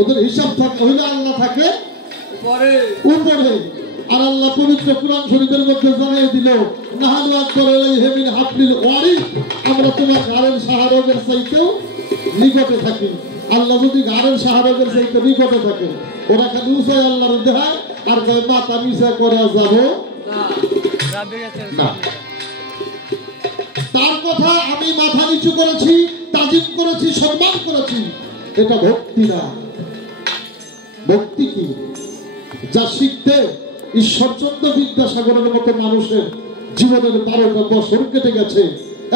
ওদের হিসাব থাকে হইলে আল্লাহ থাকে উপরে। আর আল্লাহ পবিত্র কুরআন শরীফের মধ্যে জানিয়ে দিল, নাহানু আকবার আলাইহি মিন হাবলিল ওয়ারিদ, আমরা তোমার ঘাড়ের শাহরগের চাইতেও নিকটে থাকি। আল্লাহ যদি ঘাড়ের শাহরগের চাইতে নিকটে থাকে, ওরা খালি উঁচায় আল্লাহর দেখায় আর কয় মাথা নিচা করে যাব না। তার কথা আমি মাথা নিচু করেছি, তাজিম করেছি, সম্মান করেছি, এটা ভক্তি না। ভক্তি কি? যা শিখতে ঈশ্বরচন্দ্র বিদ্যাসাগরের মতো মানুষের জীবনের 12টা বছর কেটে গেছে,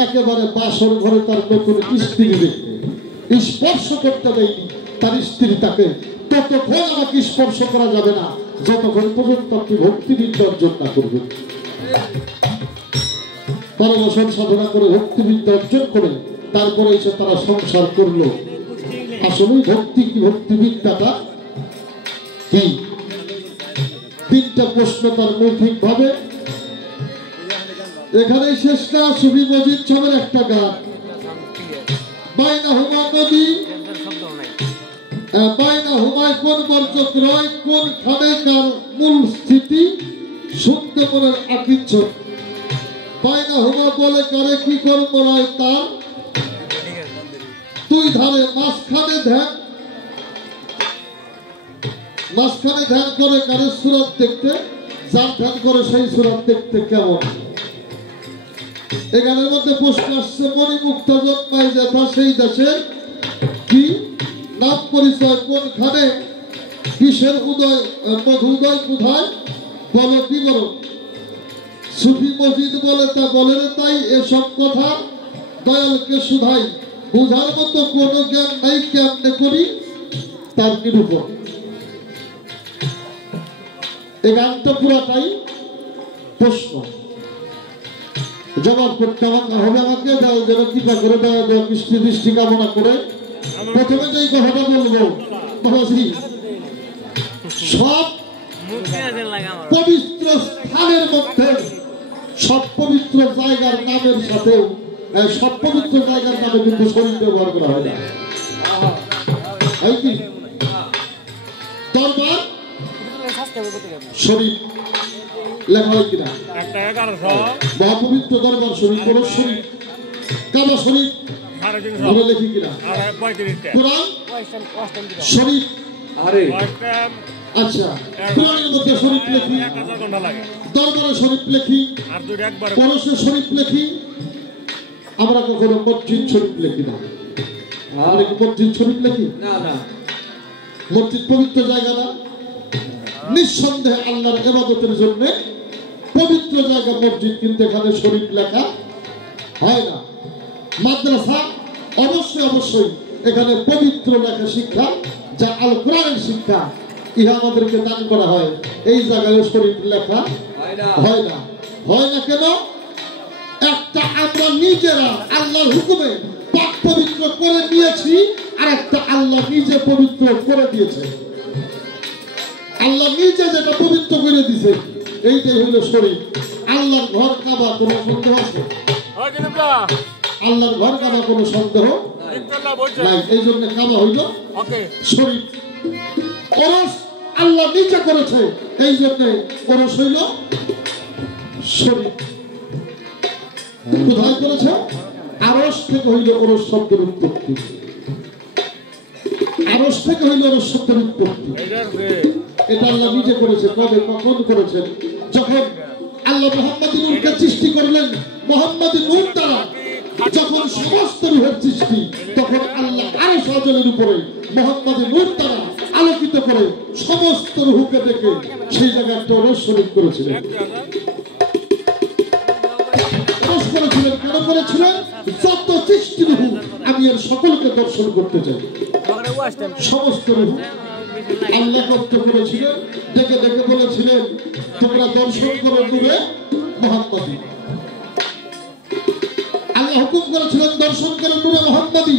একেবারে বাসর ঘরে তার নতুন স্ত্রী দেখতে স্পর্শ করতে দেয়নি তার স্ত্রী তাকে, ততক্ষণ আমাকে স্পর্শ করা যাবে না যতক্ষণ পর্যন্ত আপনি ভক্তিবিদ্যা অর্জন না করবেন। 12 বছর সাধনা করে ভক্তিবিদ্যা অর্জন করে তারপরে এসে তারা সংসার করলো। আসলে ভক্তি কি, ভক্তিবিদ্যাটা কি? 3টা প্রশ্ন তার মৌখিক ভাবে। এখানেই শেষ না, সুফি মজিদ ছবের একটা গান, বাইনা হুমা নদী বাইনা হুমায় কোন বর্জক রয়, কোন খানে কার মূল স্থিতি, শুনতে মনের আকিচ্ছ, বাইনা হুমা বলে কারে কি কর্ম রয় তার, তুই ধারে মাঝখানে ধ্যান করে কারে সুরত দেখতে, যার ধ্যান করে সেই সুরত দেখতে কেমন। এই গানের মধ্যে প্রশ্ন আসছে, মণিমুক্তা জন্মায় যেথা সেই দেশে কি নাম পরিচয়, কোনখানে কিসের উদয় মধুদয় কোথায়, বলো কি বলো। সুফি মজিদ বলে তা বলেন তাই, এসব কথা দয়ালকে শুধাই, বুঝার মতো কোনো জ্ঞান নাই, কেমনে করি তার নিরূপণ। এই গানটা পুরাটাই প্রশ্ন, জবাব করতে হবে আমাকে। দাও যেন কৃপা করে দাও, কৃষ্টি দৃষ্টি কামনা করে প্রথমে যেই কথাটা বলবো, সব পবিত্র স্থানের মধ্যে সব পবিত্র জায়গার নামের সাথে সব পবিত্র জায়গার নামে কিন্তু শরীর ব্যবহার করা হয় না। দরবার শরীফ লেখা হয় কিনা? মহাপবিত্র দরবার শরীফ, কোন শরীফ, কাবা শরীফ আমরা লিখি কিনা? কোরআন শরীফ, আচ্ছা কোরআনের মধ্যে শরীফ লিখি, দরবারে শরীফ লিখি, পরশে শরীফ লিখি, আমরা কখনো মসজিদ শরীফ লিখি না। আমরা কি মসজিদ শরীফ লিখি? মসজিদ পবিত্র জায়গা না? নিঃসন্দেহে আল্লাহর ইবাদতের জন্য পবিত্র জায়গা মসজিদ, কিন্তু এখানে শরীফ লেখা হয় না। মাদ্রাসা অবশ্যই এখানে পবিত্র লেখা শিক্ষা, যা আল কোরআনের শিক্ষা, ইহা আমাদেরকে দান করা হয়। এই জায়গায় শরীফ লেখা হয় না। হয় না কেন? একটা আমরা নিজেরা আল্লাহর হুকুমে পাক পবিত্র করে নিয়েছি, আর একটা আল্লাহ নিজে পবিত্র করে দিয়েছে। আল্লাহ নিজে যেটা পবিত্র করে দিয়েছে এইটাই হলো শরীফ। আল্লাহর ঘর কাবা কোনো সন্দেহ আছে? আল্লাহর ঘর কাবা কোনো সন্দেহ নাই। এই জন্য কাবা হইল শরীফ। ওরস আল্লাহ নিজে করেছে, এই জন্য ওরস হইল শরীফ। কোথায় করেছে? আরশ থেকে হইল ওরস শব্দের উৎপত্তি। আরশ থেকে হইল ওরস শব্দের উৎপত্তি। এটা আল্লাহ নিজে করেছে। কবে, কখন করেছেন? যখন আল্লাহ মুহাম্মদী নূরকে সৃষ্টি করলেন, মুহাম্মদী নূর দ্বারা যখন সমস্ত রূহের সৃষ্টি, তখন আল্লাহ আরশ আযমের উপরে মুহাম্মদী নূর দ্বারা আলোকিত করে সমস্ত রূহকে ডেকে সেই জায়গায় একটা ওরস শরীফ করেছিলেন। ওরস করেছিলেন কেন করেছিলেন? যত সৃষ্টি রূহ আমি এর সকলকে দর্শন করতে চাই। সমস্ত রূহ আল্লাহ কষ্ট করেছিলেন, ডেকে ডেকে বলেছিলেন তোমরা দর্শন করো নূরে মুহাম্মদী। আল্লাহ হুকুম করেছিলেন দর্শন করো নূরে মুহাম্মদী।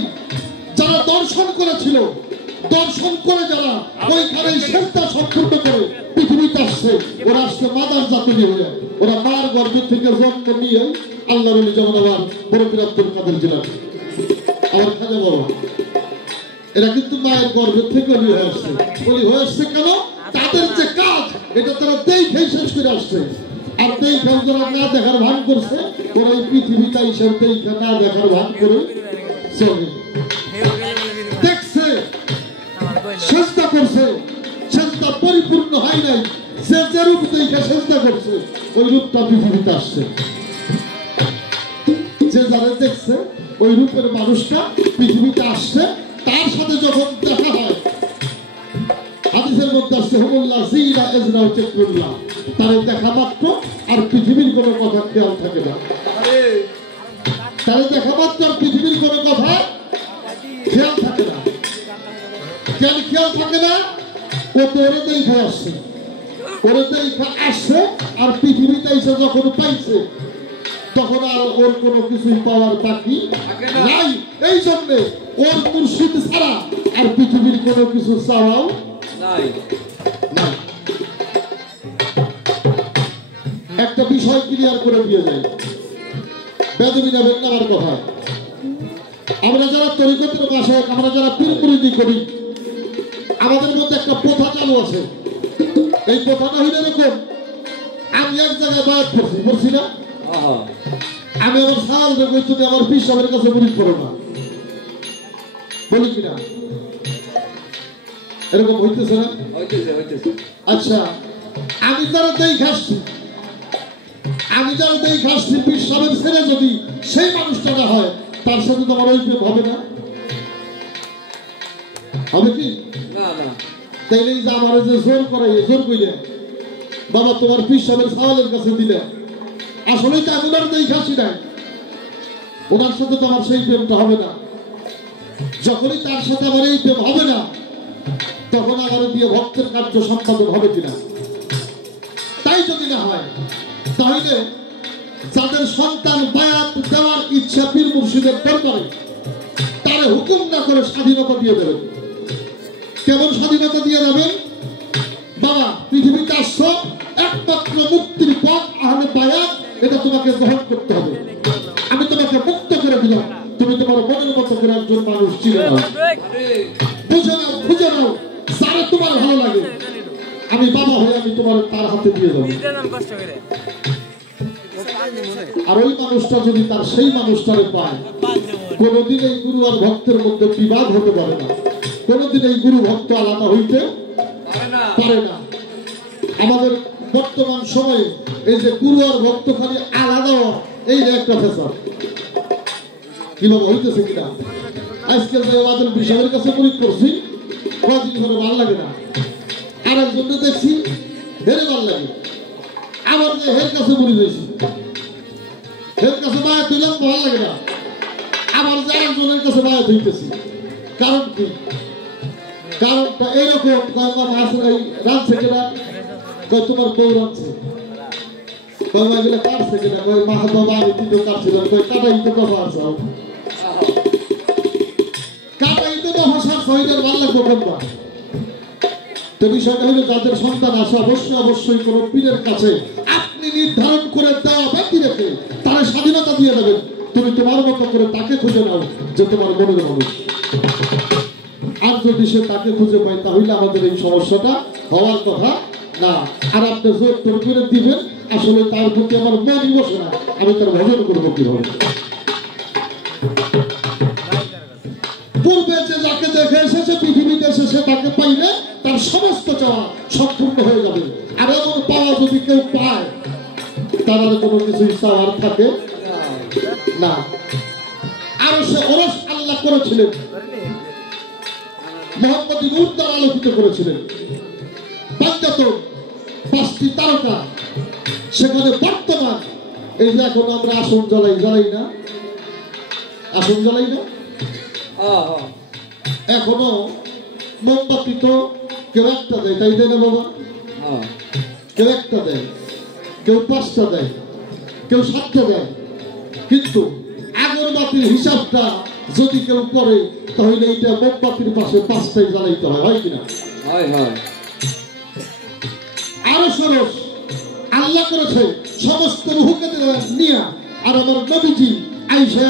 যারা দর্শন করেছিল, দর্শন করে যারা ওইখানে সেজদা সম্পূর্ণ করে পৃথিবীতে আসছে, ওরা আসছে মাদার জাতি হয়ে। ওরা মার গর্ভ থেকে জন্ম নিয়ে আল্লাহ যেমন আমার বড় পীর আব্দুল কাদের জিলানী, আমার খাজা বাবা, এরা কিন্তু মায়ের গর্ভে থেকে অলি হয়ে আসছে। অলি হয়ে আসছে কেন? তাদের যে কাজ এটা তারা দেখে শেষ করে আসছে। আর দেখে যারা না দেখার ভান করছে, ওরা এই পৃথিবীটা হিসেবে দেখে না দেখার ভান করে চলে। দেখছে, চেষ্টা করছে, চেষ্টা পরিপূর্ণ হয় নাই, সে যে রূপ দেখে চেষ্টা করছে ওই রূপটা পৃথিবীতে আসছে। যে যারা দেখছে ওই রূপের মানুষটা পৃথিবীতে আসছে, তার সাথে যখন দেখা হয়, হাদিসের মধ্যে আসছে হুমুল্লাহ জিরা ইজরাউ চিকরুল্লাহ, তার দেখা মাত্র আর পৃথিবীর কোনো কথা খেয়াল থাকে না। তার দেখা মাত্র আর পৃথিবীর কোনো কথা খেয়াল থাকে না। কেন খেয়াল থাকে না? ও তো ওরে দেখে আসছে, ওরে দেখে আসছে, আর পৃথিবীতে এসে যখন পাইছে তখন আর ওর কোনো কিছুই পাওয়ার বাকি নাই। এই জন্য ওর মুর্শিদ ছাড়া আর পৃথিবীর কোনো কিছু চাওয়াও নাই। একটা বিষয় ক্লিয়ার করে দিয়ে যায়, বেদবি নেবেন না আমার কথা। আমরা যারা তরিকতের ভাষায়, আমরা যারা পীর মুরিদি করি, আমাদের মধ্যে একটা প্রথা চালু আছে। এই প্রথাটা হইল এরকম, আমি এক জায়গায় বায়াত করছি না, আমি আমার সাল রেখে তুমি আমার পীর সাহেবের কাছে মুরিদ করো না, বলি কিনা? এরকম হইতেছে না? আচ্ছা, আমি যারা দেই ঘাসছি, পীর সাহেবের ছেলে যদি সেই মানুষটা না হয়, তার সাথে তোমার ওই প্রেম হবে না? হবে কি? তাইলে যে আমার যে জোর করাই, জোর কইলে বাবা তোমার পীর সাহেবের সাওয়ালের কাছে দিলে, আসলেই তো আমি ওনার দেই ঘাসি নাই, ওনার সাথে তো আমার সেই প্রেমটা হবে না। যখনই তার সাথে আমার এই প্রেম হবে না, তখন আমার দিয়ে ভক্তের কার্য সম্পাদন হবে কিনা? তাই যদি না হয়, তাহলে যাদের সন্তান বায়াত দেওয়ার ইচ্ছা পীর মুর্শিদের দরবারে, তারে হুকুম না করে স্বাধীনতা দিয়ে দেবেন। কেমন স্বাধীনতা দিয়ে দেবেন? বাবা পৃথিবীতে আসছো, একমাত্র মুক্তির পথ আহলে বায়াত, এটা তোমাকে গ্রহণ করতে হবে। আমি তোমাকে মুক্ত করে দিলাম, তুমি তোমার মনের মতো করে একজন মানুষ চিনে নাও, বুঝে নাও, খুঁজে নাও, যারা তোমার ভালো লাগে। আমি বাবা হয়ে আমি তোমার তার হাতে দিয়ে দেবো। আর ওই মানুষটা যদি তার সেই মানুষটারে পায়, কোনদিন এই গুরু আর ভক্তের মধ্যে বিবাদ হতে পারে না, কোনদিন এই গুরু ভক্ত আলাদা হইতে পারে না। আমাদের বর্তমান সময়ে এই যে গুরু আর ভক্ত খালি আলাদা, এই যে একটা ফেসার কিভাবে হইতেছে কিনা। আজকে যে আমাদের বিষয়ের কাছে মুরিদ করছি, কদিন ধরে ভালো লাগে না, আর একজন দেখছি হেরে ভালো লাগে, আবার যে হের কাছে মুরিদ হয়েছি, হের কাছে বায়াত হইলাম ভালো লাগে না, আবার যে আরেকজনের কাছে বায়াত হইতেছি। কারণ কি? কারণটা এইরকম, রাঁধছে কিনা, তোমার বউ রাঁধছে, কয়েকগুলো কাটছে কিনা, কয় মা বাবা আমি কিন্তু কাটছিলাম, কয় কাটাই তো কথা আছে, কাটাই তো দফা সারছে, ওইটার ভালো লাগবে কোনটা? তো বিষয়টা হলো, যাদের সন্তান আছে অবশ্যই কোনো পীরের কাছে আপনি নির্ধারণ করে দেওয়া ব্যক্তি রেখে তারা স্বাধীনতা দিয়ে দেবেন। তুমি তোমার মতো করে তাকে খুঁজে নাও যে তোমার মনের মানুষ। আর যদি সে তাকে খুঁজে পায়, তাহলে আমাদের এই সমস্যাটা হওয়ার কথা না। আর আপনি জোর করে দিবেন, আসলে তার প্রতি আমার মনই বসে না, আমি তার ভজন করবো কিভাবে? পূর্বে যে যাকে দেখে এসেছে, পৃথিবীতে এসেছে, তাকে পাইলে তার সমস্ত চাওয়া সম্পূর্ণ হয়ে যাবে। আর এমন পাওয়া যদি কেউ পায়, তার আর কোনো কিছুই চাওয়ার থাকে না। আর সে ওরস আল্লাহ করেছিলেন, মোহাম্মদ নূর দ্বারা আলোকিত করেছিলেন। পাঞ্জাতন 5টি তারকা, সেখানে বর্তমান এই যে এখন আমরা আসন জ্বালাই না, আসন জ্বালাই না, এখনো মোমবাতি তো কেউ একটা দেয়, তাই দেয় না বাবা? কেউ একটা দেয়, কেউ 5টা দেয়, কেউ 7টা দেয়, কিন্তু আগরবাতির হিসাবটা যদি কেউ করে, তাহলে এইটা মোমবাতির পাশে 5টাই জ্বালাইতে হয় কিনা? আরো সরস আল্লাহ করেছে সমস্ত রুহকে নিয়ে। আর আমার নবীজি আইসা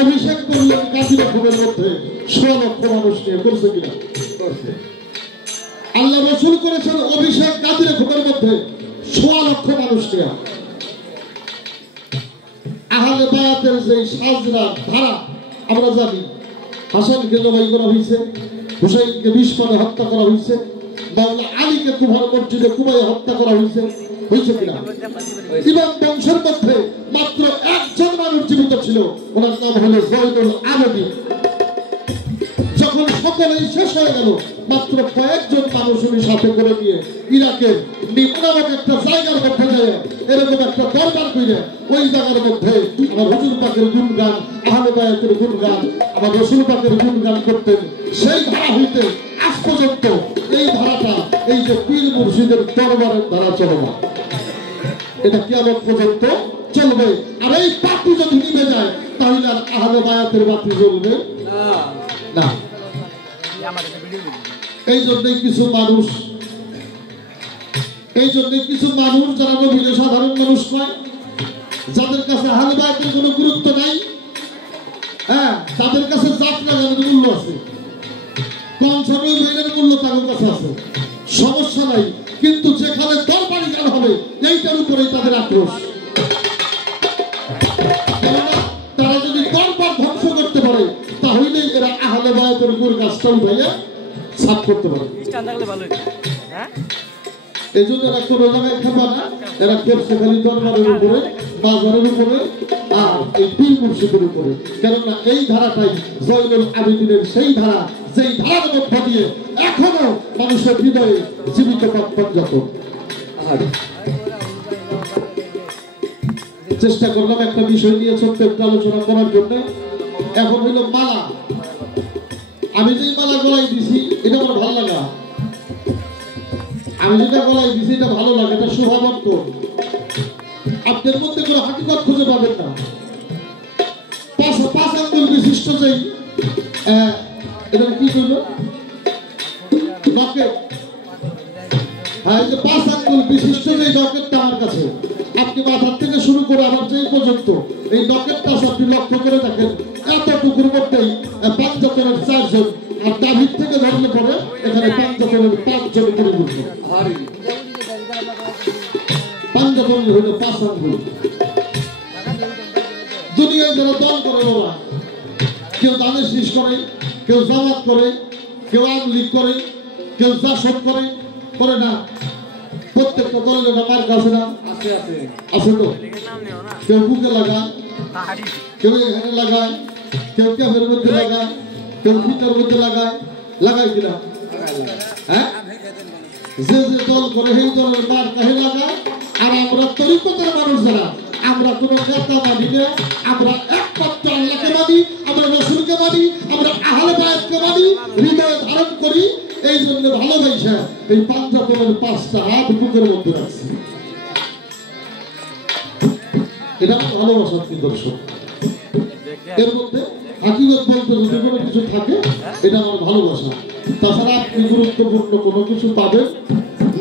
অভিষেক করলেন কাজী রকমের মধ্যে 100 লক্ষ মানুষ নিয়ে, করছে কিনা? আল্লাহ রাসূল করেছেন অভিষেক কাজী রকমের মধ্যে 100 লক্ষ মানুষ নিয়ে। আহলে বায়াতের যে সাজরা ধারা আমরা জানি, হাসানকে জবাই করা হয়েছে, হুসাইনকে 20 পানে হত্যা করা হয়েছে, মাওলা আলীকে কুফার মসজিদে কুবাইয়ে হত্যা করা হয়েছে, হয়েছে কিনা? ইমাম বংশের মধ্যে মাত্র একজন মানুষ জীবিত ছিল, ওনার নাম হলো জয়নুল আবেদিন। যখন সকলেই শেষ হয়ে গেল, মাত্র কয়েকজন মানুষ উনি সাথে করে নিয়ে ইরাকের নামক একটা জায়গার মধ্যে যায় এরকম একটা দরবার করে ওই জায়গার মধ্যে আমার হুজুর পাকের গুণগান, আহলে বায়াতের গুণগান, আমার রাসূল পাকের গুণগান করতেন। সেই ধারা হইতে আজ পর্যন্ত এই ধারাটা, এই যে পীর মুর্শিদের দরবারের ধারা চলমান, এটা কিয়ামত পর্যন্ত চলবে। আর এই বাতি যদি নিভে যায় তাহলে আর আহলে বায়াতের বাতি জ্বলবে না। এই জন্যই কিছু মানুষ যারা নবীর সাধারণ মানুষ নয়, যাদের কাছে আহলে বায়াতের কোনো গুরুত্ব নাই, হ্যাঁ, তাদের কাছে যাত্রা গানের মূল্য আছে, কনসার্টের গানের মূল্য তাদের কাছে আছে, সমস্যা নাই। কিন্তু যেখানে দরবারি গান হবে এইটার উপরেই তাদের আক্রোশ। তারা যদি দরবার ধ্বংস করতে পারে তাহলেই এরা আহলে বায়াতের উপর গাছটা উঠাইয়া সাফ করতে পারে। এই জন্য এরা কোনো জায়গায় খাবা না, এরা করছে খালি দরবারের উপরে, বাজারের উপরে আর এই পীর মুর্শিদের উপরে। কেননা এই ধারাটাই জয়নুল আবেদিনের সেই ধারা, যেই ধারার মধ্য দিয়ে এখনো মানুষের হৃদয়ে জীবিত পঞ্জাতন। চেষ্টা করলাম একটা বিষয় নিয়ে ছোট্ট একটু আলোচনা করার জন্য। এখন হইল মালা। আমি যে মালা গলায় দিছি এটা আমার ভালো লাগা, আমি যেটা গলায় দিছি এটা ভালো লাগে, এটা শোভাবন্ত। আপনার মধ্যে কোনো হাকিকত খুঁজে পাবেন না। 5 আঙ্গুল বিশিষ্ট যেই এটা কি করলো লকেট, হ্যাঁ, যে 5 আঙ্গুল বিশিষ্ট যেই লকেটটা আমার কাছে, আপনি মাথার থেকে শুরু করে আমার যেই পর্যন্ত এই লকেটটা আপনি লক্ষ্য করে দেখেন, এতটুকুর মধ্যেই পাঞ্জাতনের 4 জন, আর দাভিদ থেকে ধরলে পরে এখানে পাঞ্জাতনের 5 জন পরিপূর্ণ। পাঞ্জাতনের হইল 5 আঙ্গুল। দুনিয়ায় যারা দল করে বাবা, কেউ দানের শীষ করে, কেউ জামাত করে, কেউ আওয়ামী লীগ করে, কেউ জাসদ করে, করে না। প্রত্যেকটা দলের একটা মার্কা আছে না? আছে তো। কেউ বুকে লাগায়, কেউ এখানে লাগায়, কেউ ক্যাফের মধ্যে লাগায়, কেউ ফিটার মধ্যে লাগায়, লাগায় কিনা? হ্যাঁ, যে যে দল করে সেই দলের মার্কা হে লাগায়। আর আমরা তরিকতের মানুষ যারা, আমরা কোনো নেতা মানি না, আমরা একমাত্র আল্লাহকে মানি, আমরা রাসূলকে মানি, আমরা আহলে বায়াতকে মানি, হৃদয়ে ধারণ করি। এই জন্য ভালোবাসা এই পাঞ্জাতনের 5টা হাত বুকের মধ্যে রাখছি। এটা আমার ভালোবাসার নিদর্শন। এর মধ্যে হাকিকত বলতে যদি কোনো কিছু থাকে এটা আমার ভালোবাসা। তাছাড়া আপনি গুরুত্বপূর্ণ কোনো কিছু পাবেন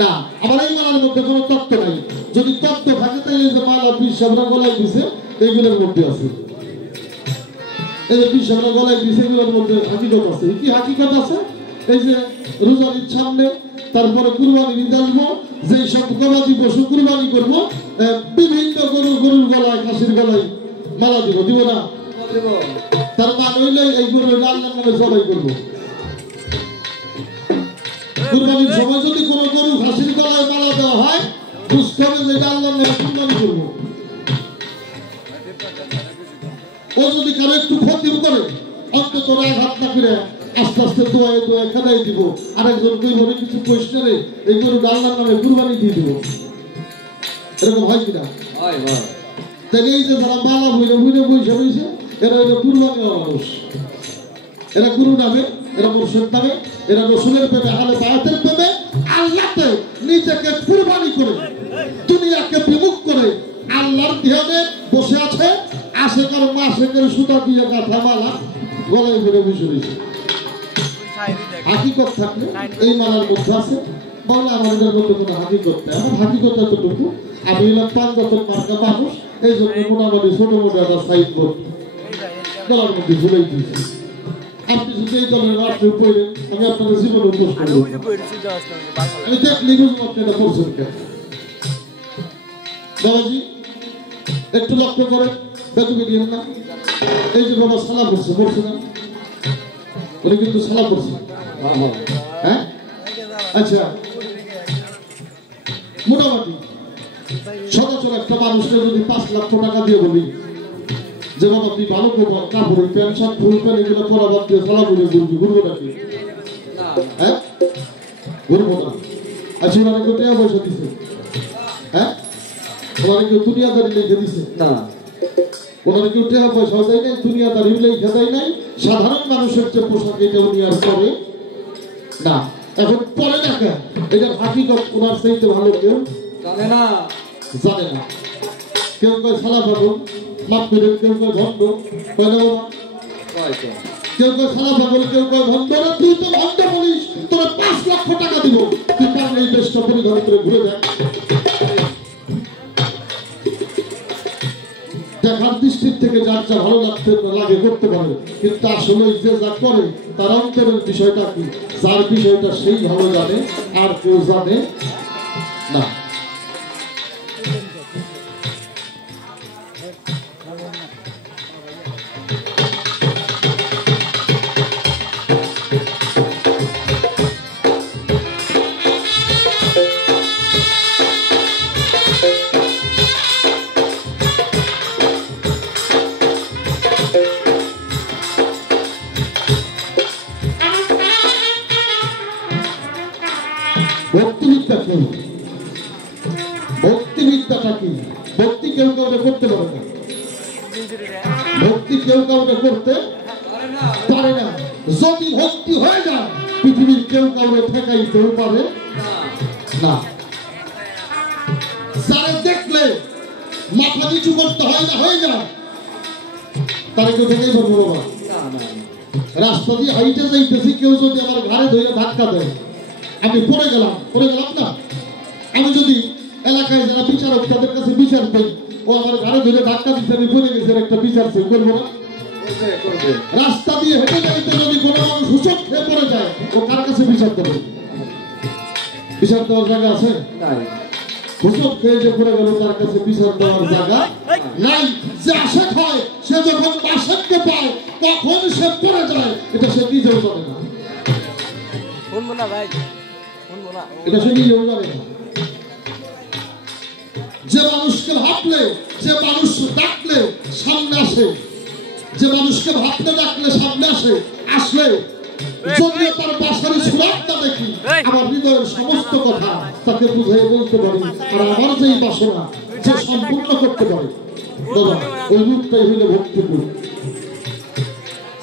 না। আমার এই মালার মধ্যে কোনো তত্ত্ব নাই। যদি তত্ত্ব থাকে তাহলে যে মালা পীর সাহেবরা গলায় দিছে এগুলোর মধ্যে আছে। এই যে পীর সাহেবরা গলায় দিছে এগুলোর মধ্যে হাকিকত আছে। কি হাকিকত আছে? এই যে রোজার ঈদ সামনে, তারপরে কুরবানির ঈদ আসবো, যেই সব গবাদি পশু কুরবানি করবো, বিভিন্ন গরুর গলায়, খাসির গলায় মালা দিব, দিব না? তার মানে হইলে এই গরু আল্লাহর নামে জবাই করবো। কুরবানির সময় যদি কোনো গরু খাসির গলায় মালা দেওয়া হয়, বুঝতে হবে যে এটা আল্লাহর নামে কুরবানি করবো। ও যদি কারো একটু ক্ষতি করে, অন্তত আঘাত না করে আস্তে আস্তে দোয়ায় দোয়ায় খেদাই দিব। আরেকজন কইব কিছু কোয়েশ্চেনে এই গরু আল্লাহর নামে কুরবানি দিয়ে দিব। এরকম হয় কিনা? তাহলে এই যে যারা মালা বইলে বইলে বইসা বইছে, এরা হইলো কুরবানি মানুষ। এরা গুরু নামে, এরা মুর্শিদ নামে, এরা রাসূলের প্রেমে, আহলে বায়াতের প্রেমে, আল্লাহকে নিজেকে কুরবানি করে, দুনিয়াকে বিমুখ করে আল্লাহর ধ্যানে বসে আছে। আশেকের মাসেকের সুতা দিয়ে গাঁথা মালা গলায় ধরে বসে রয়েছে। হাকিকত থাকলে এই মালার মধ্যে আছে, বলে আমাদের মধ্যে কোনো হাকিকত নেই। আমার হাকিকত এতটুকু, আমি হলাম পাঞ্জাতের মার্কা মানুষ, এই জন্য মোটামুটি ছোট মোটো একটা সাইড বোর্ড গলার মধ্যে ঝুলাই দিয়েছি। আপনি যদি এই দলের রাত্রে পড়ে আমি আপনাদের জীবনে উপোস করবো, আমি দেখলি বুঝবো আপনি এটা করছেন কেন। বাবাজি একটু লক্ষ্য করেন, বেতবে দিয়েন না। এই যে বাবা সালা করছে, বলছে না উনি কিন্তু সালা করছে। হ্যাঁ আচ্ছা, মোটামুটি সচরাচর একটা মানুষকে যদি 5 লক্ষ টাকা দিয়ে বলি যে বাবা তুই ভালো কাপড় প্যান্ট শার্ট ফুল প্যান্ট এগুলো পরা বাদ দিয়ে সালা করে ঘুরবি, ঘুরবো নাকি? হ্যাঁ ঘুরবো না। আচ্ছা ওনারা কেউ টাকা পয়সা দিছে? হ্যাঁ ওনারা কেউ দুনিয়াদারি লিখে দিছে? না, ওনারা কেউ টাকা পয়সা দেয় নাই, দুনিয়াদারি লিখে দেয় নাই। সাধারণ মানুষের যে পোশাক এটা উনি আর করে না। এখন পরে না কেন, এটার হাকিকত ওনার চাইতে ভালো কেউ জানে না, জানে না। কেউ কয় সালা পাগল, মাপ করে, কেউ কয় ভণ্ড, কয় না বাবা? কেউ কয় সালা পাগল, কেউ কয় ভণ্ড। তুই তো ভণ্ড বলিস, তোর 5 লক্ষ টাকা দিব, তুই পারলে এই দেশটা পরিধান করে ঘুরে দেখ। দেখার দৃষ্টির থেকে যার যা ভালো লাগতে লাগে করতে পারে, কিন্তু আসলে যে যা করে তার অন্তরের বিষয়টা কি, যার বিষয়টা সেই ভালো জানে, আর কেউ জানে না। ভক্তিবিদ্যা কি? ভক্তিবিদ্যাটা কি? ভক্তি কেউ কাউকে করতে পারে না, ভক্তি কেউ কাউকে করতে পারে না। যদি ভক্তি হয়ে যায় পৃথিবীর কেউ কাউকে ঠেকাইতেও পারে না। যারা দেখলে মাথা নিচু করতে হয় না, হয়ে যায় তারা কেউ ঠেকাই পারবো বাবা? রাস্তা দিয়ে হাইটে যাইতেছি, কেউ যদি আমার ঘাড়ে ধরে ধাক্কা দেয়, আমি পড়ে গেলাম না। আমি যদি এলাকায় যারা বিচারক তাদের কাছে বিচার পাই, ও আমার ঘাড়ে ধরে ধাক্কা দিচ্ছে, আমি পড়ে গেছি, একটা বিচার সে করবো না? রাস্তা দিয়ে হেঁটে যাইতে যদি কোনো মানুষ হুচক খেয়ে পড়ে যায়, ও কার কাছে বিচার দেবে? বিচার দেওয়ার জায়গা আছে? হুচক খেয়ে যে পড়ে গেল তার কাছে বিচার দেওয়ার জায়গা নাই। যে আশেক হয় সে যখন আশেককে পায় তখন সে পড়ে যায়, এটা সে নিজেও জানে না। এটা সে নিজেও জানে না। যে মানুষকে ভাবলে, যে মানুষ ডাকলে সামনে আসে, যে মানুষকে ভাবলে ডাকলে সামনে আসে, আসলে যদিও তার বাসারি সুরাত না দেখি, আমার হৃদয়ের সমস্ত কথা তাকে বুঝাই বলতে পারি। আর আমার যেই বাসনা যে সম্পূর্ণ করতে পারে দাদা, ওই রূপটাই হইলে ভক্তি রূপ,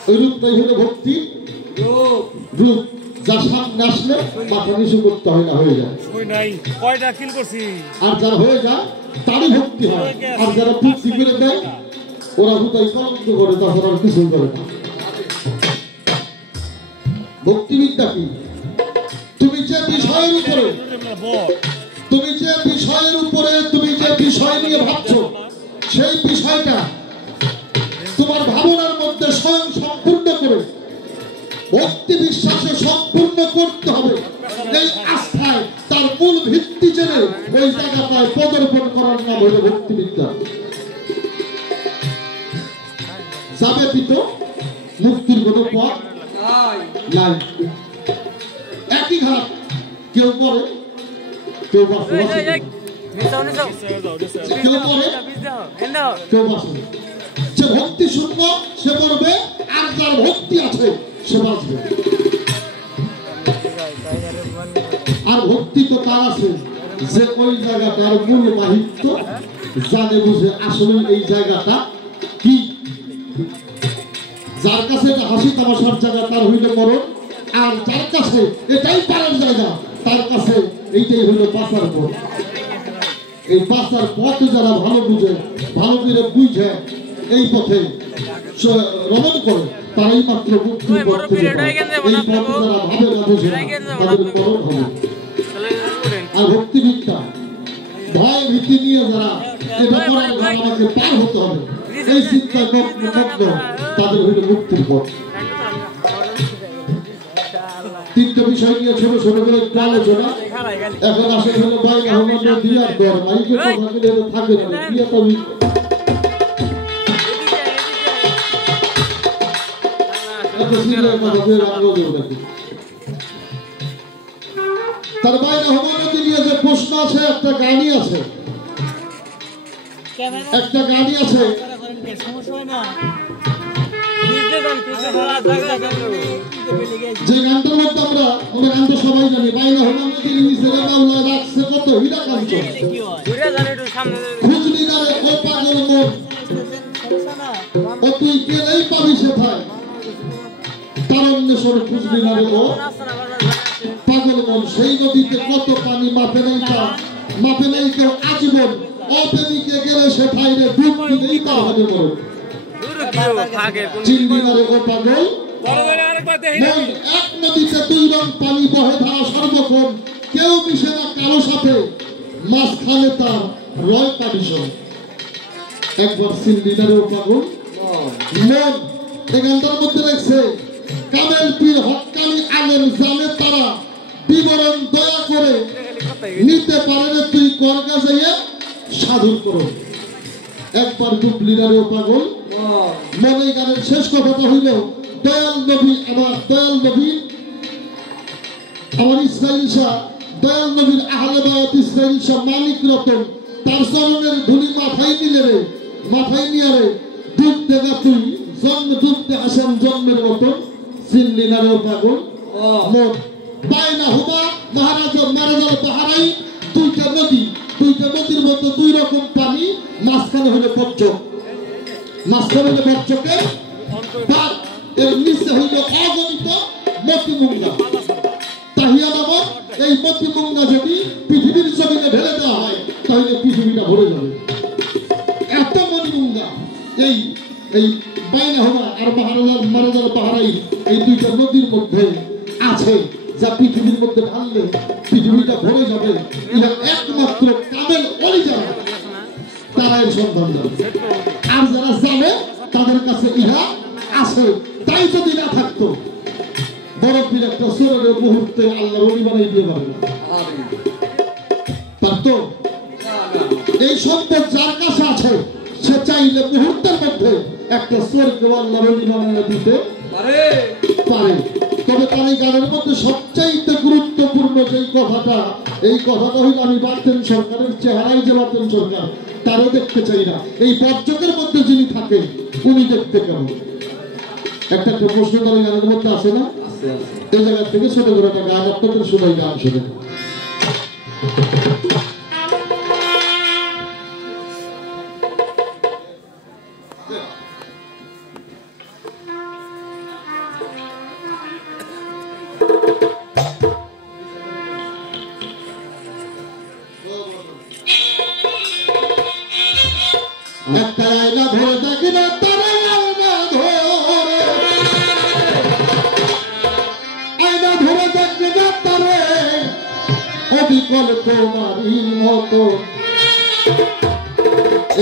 ওই রূপটাই হইলে ভক্তি রূপ। যার সামনে আসলে মাথা নিচু করতে হয় না, হয়ে যায়। আর যারা হয়ে যায় তারই ভক্তি হয়। আর যারা ভক্তি করে দেয় ওরা হুতাই কলঙ্ক করে, তাছাড়া আর কিছু করে না। ভক্তিবিদ্যা কি? তুমি যে বিষয়ের উপরে, তুমি যে বিষয়ের উপরে, তুমি যে বিষয় নিয়ে ভাবছো, সেই বিষয়টা তোমার ভাবনার মধ্যে স্বয়ং সম্পূর্ণ করে ভক্তি বিশ্বাসে সম্পূর্ণ করতে হবে। এই আস্থায় তার মূল ভিত্তি জেনে ওই জায়গাটায় পদার্পণ করার নাম হলো ভক্তিবিদ্যা। যাবে পিত মুক্তির কোনো পথ নাই। একই ঘাট কেউ করে, কেউ বাঁচে, কেউ করে, কেউ বাঁচে। যে ভক্তি শূন্য সে করবে, আর যার ভক্তি আছে সে বাঁচবে। আর ভক্তি তো তার আছে যে ওই জায়গাটার মূল মাহিত্য জানে, বুঝে আসলে এই জায়গাটা কি। যার কাছে এটা হাসি তামাশার জায়গা তার হইলে মরণ, আর যার কাছে এটাই পারার জায়গা তার কাছে এইটাই হইল বাঁচার পথ। এই বাঁচার পথ যারা ভালো বুঝে, ভালো করে বুঝে এই পথে রমণ করে, তারাই মাত্র মুক্তির পথ খুঁজে পায়। এই পথ যারা ভাবে না বুঝে তাদের মরণ হবে। আর ভক্তিবিদ্যা ভয় ভীতি নিয়ে যারা এটা করার আমাকে পার হতে হবে, এই চিন্তায় মগ্ন তাদের হইল মুক্তির পথ। তিনটা বিষয় নিয়ে ছোট ছোট করে একটু আলোচনা। এখন আসে হলো বাইরে হলো দিয়ার দর মাইকে কথা বলে থাকে না দিয়া তবে তার বাইরে হমানতি নিয়ে যে প্রশ্ন আছে, একটা গাড়ি আছে, একটা গাড়ি আছে, যে গানটার মধ্যে আমরা গানটা সবাই জানি, বাইরে হমানতি নিচে বাংলা রাখছে কত হীরা কাঞ্চ খুঁজলি দাঁড়ে ও পাগল মন ও তুই গেলেই পাবি সেথায় তারণ্যেশ্বর খুঁজলি দাঁড়ে ও পাগল মন। সেই নদীতে কত পানি মাপে নাই কেউ আজীবন, অপ্রেমিকে গেলে সেথায় রে ডুব দিলেই তা হবে বড় চিনলি দাঁড়ে ও পাগল মন। এক নদীতে দুই রং পানি বহে ধারা সর্বক্ষণ, কেউ মিশে না কারো সাথে, মাঝখানে তার রয় পাডিশন। একবার চিনলি দাঁড়ে ও পাগল মন। এই গানটার মধ্যে লেখছে কামেল পীর হক্কানি আলেম জানে তারা বিবরণ দয়া করে নিতে পারে না তুই করগা যাইয়ে সাধুর করো। একবার ডুবলি দাঁড়ে ও পাগল মনে। গানের শেষ কথাটা হইল দয়াল নবী আমার ইসরাইল শাহ, দয়াল নবীর আহলে বায়াত ইসরাইল শাহ মানিক রতন, তার চরণের ধুলি মাথায় নিয়ে রে ডুব দেখা তুই ডুবতে আসেন জন্মের মতন চিনলি না রে পাগল মন। বাইনা হুমা মহারাজ মারাজার পাহারাই, দুইটা নদীর মধ্যে দুই রকম পানি, মাঝখানে হলো পর্যক, পর্যকের পাত, এর নিচে হইল অগণিত মতিমুঙ্গা তাহিয়া নামক। এই মতিমুঙ্গা যদি পৃথিবীর জমিনে ঢেলে দেওয়া হয় তাহলে পৃথিবীটা ভরে যাবে, এত মতিমুঙ্গা এই বাইনা হুমা আর মারাজার পাহারাই এই দুইটা নদীর মধ্যে আছে, যা পৃথিবীর মধ্যে ঢাললে পৃথিবীটা ভরে যাবে। ইহা একমাত্র কামেল ওলি যারা তারা এর সন্ধান যাবে, আর যারা জানে তাদের কাছে ইহা আছে। তাই যদি না থাকতো বরফির একটা সুরের মুহূর্তে আল্লাহ ওলি বানাই দিয়ে পারবে না, পারতো? এই সম্পদ যার কাছে আছে সে চাইলে মুহূর্তের মধ্যে একটা সুরকে আল্লাহ ওলি বানাই দিতে পারে। তবে তার এই গানের মধ্যে সবচাইতে গুরুত্বপূর্ণ যেই কথাটা, এই কথাটা হইল আমি বাতেন সরকারের চেহারাই যে বাতেন সরকার তারও দেখতে চাই না, এই পর্যকের মধ্যে যিনি থাকেন উনি দেখতে কেমন। একটা প্রশ্ন তার গানের মধ্যে আছে না, এই জায়গা থেকে ছোট করে একটা গান আপনাদের শোনাই, গান শুনে একটা আয়না ধরে দেখি না তারা আয়না ধরে দেখি না তারে অবিকল তোমারই মতো,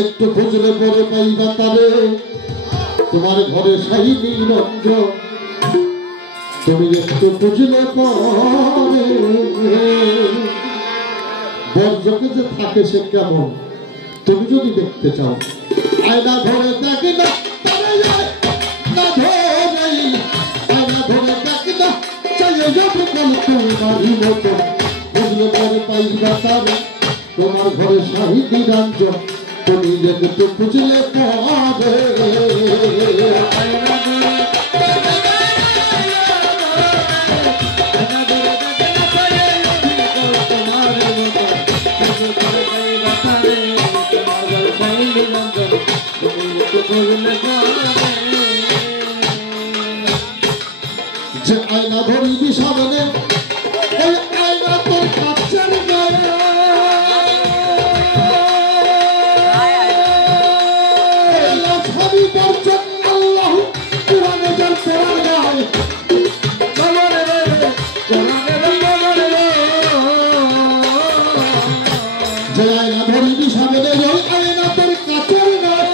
একটু খুঁজলে পরে পাইবা তারে তোমার ঘরে সাই নিরঞ্জন, তুমি একটু খুঁজলে পরে বর্জকে যে থাকে সে কেমন তুমি যদি দেখতে চাও। আয়না ধরে দেখি না আয়না ধরে দেখি না চাইলে যাবে তোমারই মতো, বুঝলে পরে পাইবা তারে তোমার ঘরে শাহী নিরঞ্জন, তুমি একটু খুঁজলে পরে। যে আয়না ধরিবি সামনে ওই আয়না তোর কাছের গায়ে, ছবি বলছেন আল্লাহ কুরআনে যার কোরআন গায়, যে আয়না ধরিবি সামনে ওই আয়না তোর কাছের গায়ে।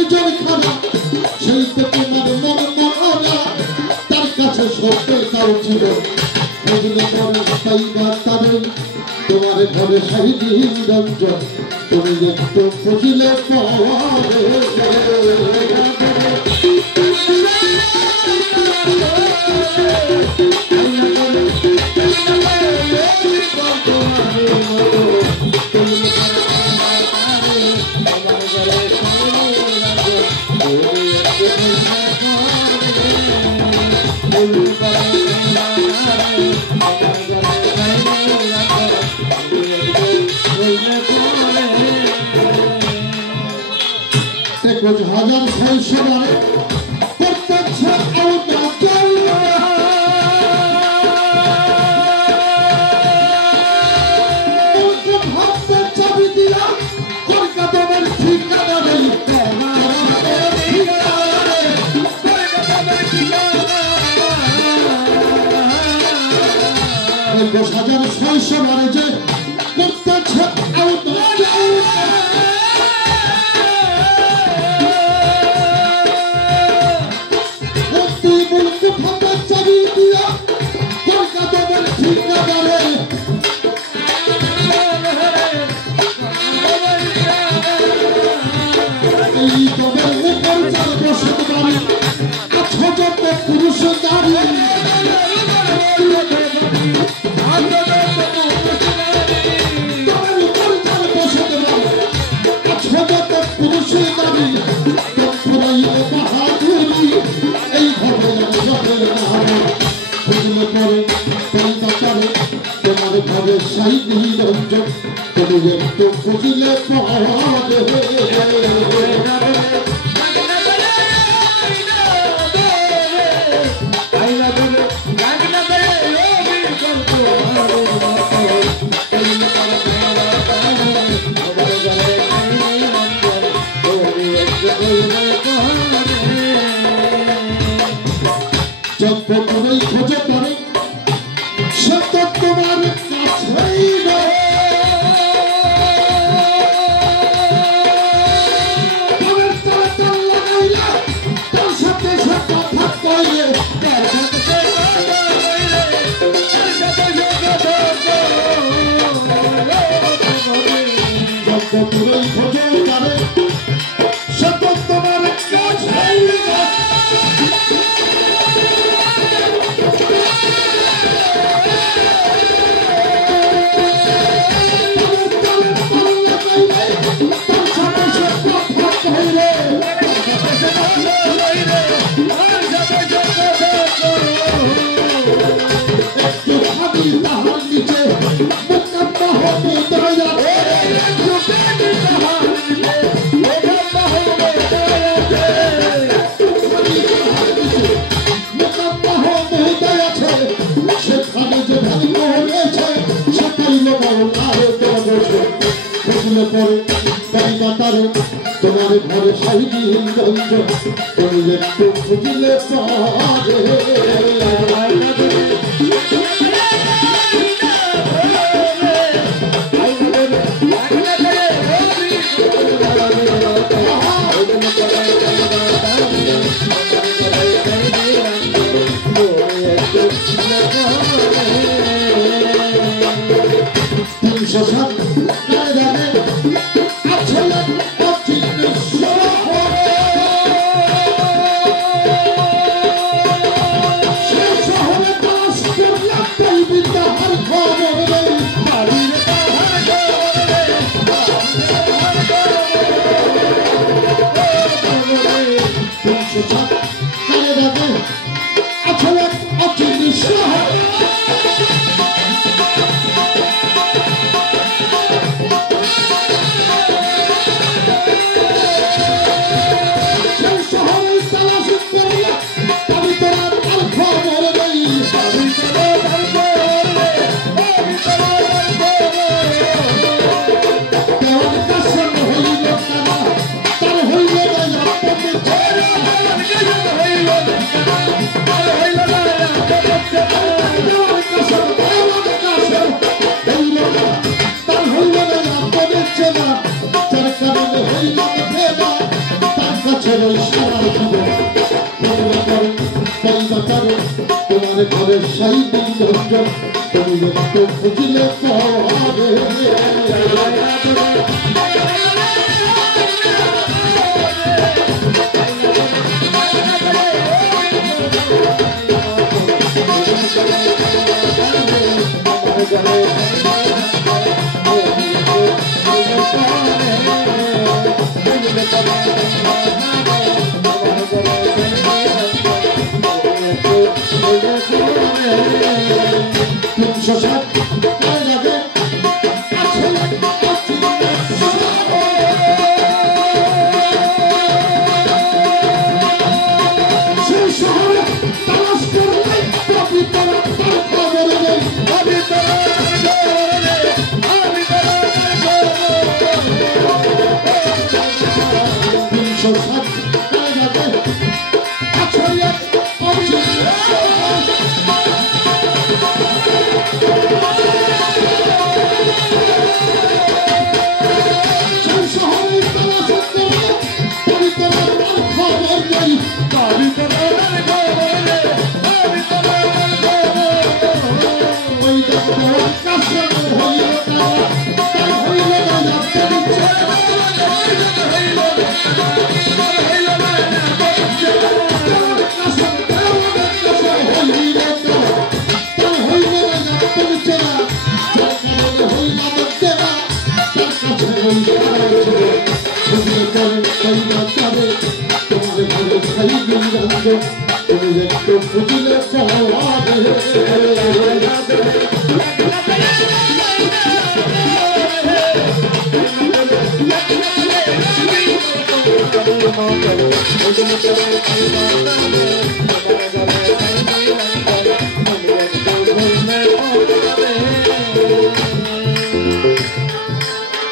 একজন খানা সেই তো তোমার মন মরা তার কাছে সত্য তার জীবন বুঝলে পরে পাইবা তারে তোমার ঘরে সাহিদি রঞ্জন তুমি একটু খুঁজলে পাওয়ারে कुछ हजार छह बारे प्रत्यक्ष भावते चाबी दिया कोलकाता में ठिकाना नहीं कुछ हजार छह बारे जे प्रत्यक्ष पुरुष তোমার ঘরে সাহিদি রঞ্জন তুমি একটু খুঁজলে পাওয়ারে जब तुम्हें खोजे पड़े सब तो तुम्हारे तुम्हारे घरे साहिदी रंजन তুমি একটু খুঁজলে পাওয়ারে করো সারা জীবন তোমরা করো তৈবা করো তোমার ঘরের সাই রঞ্জন তুমি একটু খুঁজলে পাবে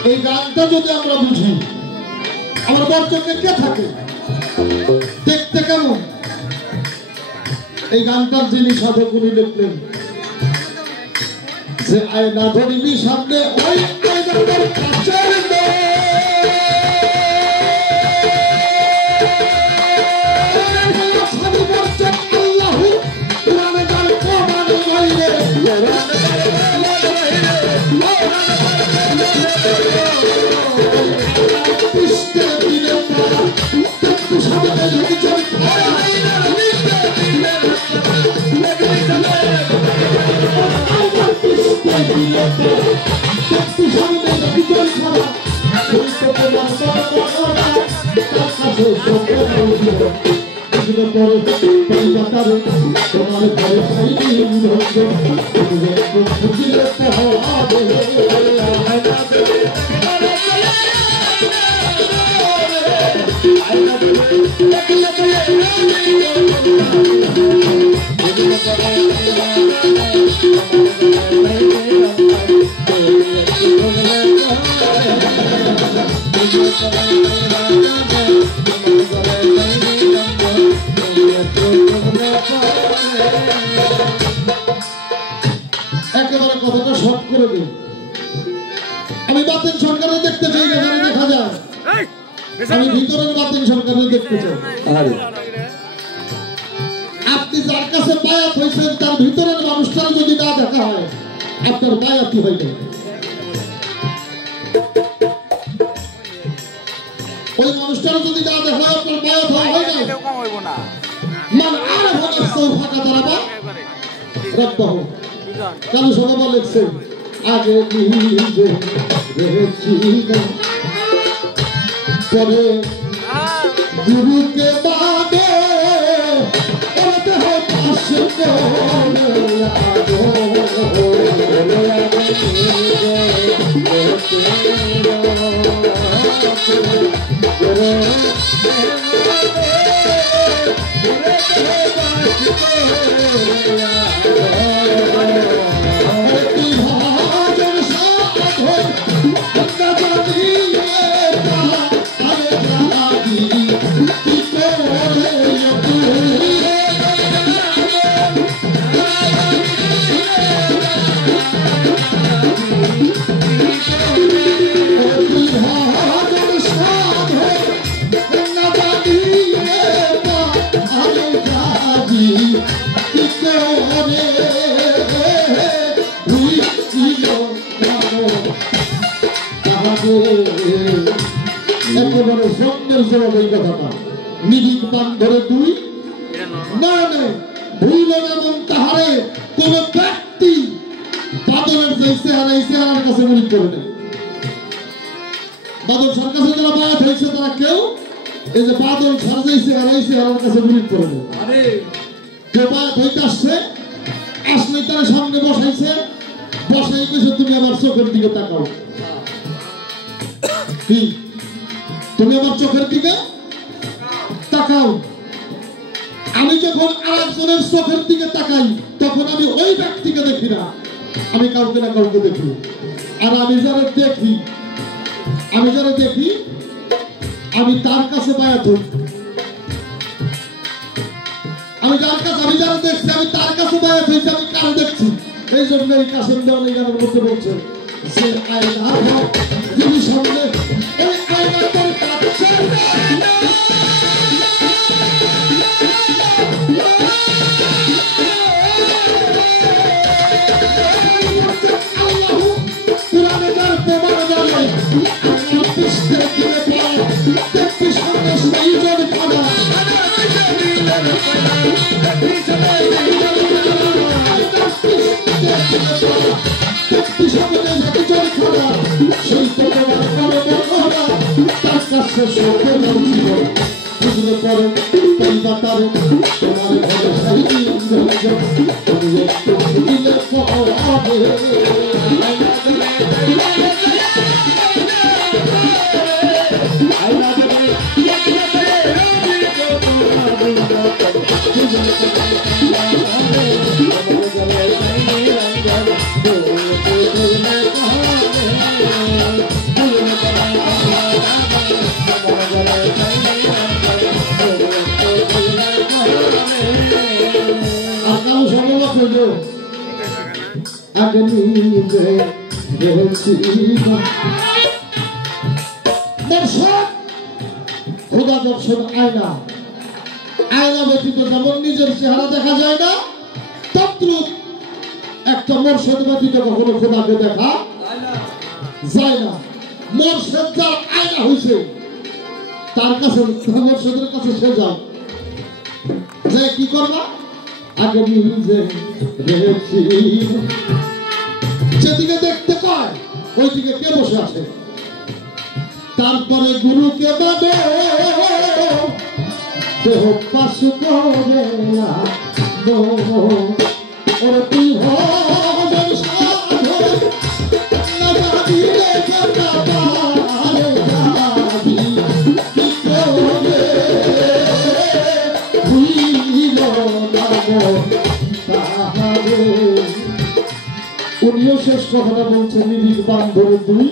এই গানটা যদি আমরা বুঝি আমরা বর্জকে কে থাকে দেখতে কেমন এই গানটার যিনি সাধক উনি লিখলেন যে আয়না ধরিবি সামনে ওই আয়নাটার কাছের তোমার ঘরে একেবারে কথাটা শর্ট করে দিই আমি বাতিল সরকারে দেখতে চাই না দেখা যায় আমি ভিতরের বাতিল সরকারে দেখতে চাই আপনি যার কাছে বায়াত হয়েছেন তার ভিতরের মানুষটার যদি না দেখা হয় আপনার বায়াতই হয় না ওই মানুষটার যদি না দেখা হয় আপনার বায়াত হয় না মান আর ভাগার ফাঁকা দাঁড়াবা রব্বাহু কারণ সবাই বলেছে আগে নিজে রেখেছি পরে গুরুকে বাদে ওতে হয় পাশে Nobody একেবারে স্বপ্নের জবাব এই কথাটা। নিবিক বান্ধরে দুই না নেই ভুল এমন তাহারে কোন ব্যক্তি বাদলের যে চেহারা এই চেহারার কাছে মনে করে নেই। বাদল সার কাছে যারা বায়াত হয়েছে তারা কেউ এই যে বাদল সার যে চেহারা এই চেহারার কাছে মনে করে নেই। কেউ বায়াত হইতে আসছে, আসলে তারা সামনে বসাইছে, বসাই গেছে তুমি আমার চোখের দিকে তাকাও। কি তুমি আমার চোখের দিকে তাকাও। আমি যখন আরেকজনের চোখের দিকে তাকাই তখন আমি ওই ব্যক্তিকে দেখি না, আমি কাউকে না কাউকে দেখি। আর আমি যারা দেখি আমি তার কাছে বায়াত হই। আমি যারা দেখছি আমি তার কাছে বায়াত হইছি, আমি কারো দেখছি। এই জন্য এই কাসেম দেওয়ান এই গানের মধ্যে বলছে যে আয়না যিনি সামনে এই আয়না তোর কাছে আয়না ব্যতীত যেমন নিজের চেহারা দেখা যায় না, তদ্রূপ একটা মোরশেদ ব্যতীত কখনো খোদাকে দেখা যায় না। মোরশেদ যার আয়না হয়েছে তার কাছে, মোরশেদের কাছে সে যায়, যে কি করবা আগে নিজে যেদিকে দেখতে পায় ওইদিকে কে বসে আছে। তারপরে গুরুকে বাদে দেহ পাশু করে ওরে তুই হবেন সাধু না ভাবিলে কথা পারে যাবি কি করে ভুলিল তাহারে। উনিও শেষ কথাটা বলছে নিবিক বান্ধরে দুই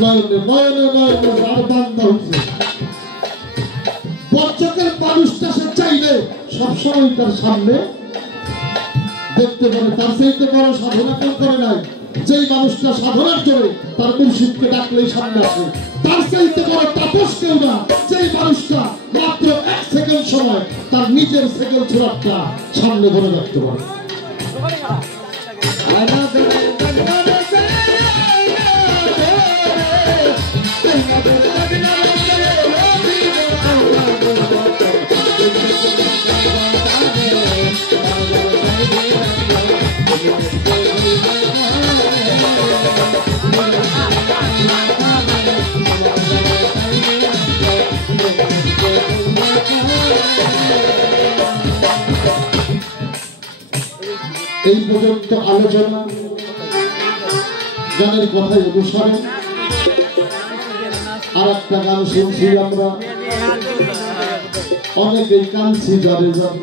নয়নে নয়নে নয়নে আর বান্ধা হয়েছে। পর্যটকের মানুষটা সে চাইলে সবসময় তার সামনে দেখতে পারে। তার চাইতে বড় সাধনা কেউ করে নাই। যেই মানুষটা সাধনার জন্য তার মুর্শিদকে ডাকলেই সামনে আসে। তার চাইতে বড় তাপস কেউ না, যেই মানুষটা মাত্র 1 সেকেন্ড সময় তার নিজের সেকেন্ড ছোড়াটা সামনে ধরে রাখতে পারে। এই পর্যন্ত আলোচনা গানের কথায় অনুসারে আর একটা গান শুনছি আমরা, অনেকেই কাঁদছি যারে যাবে।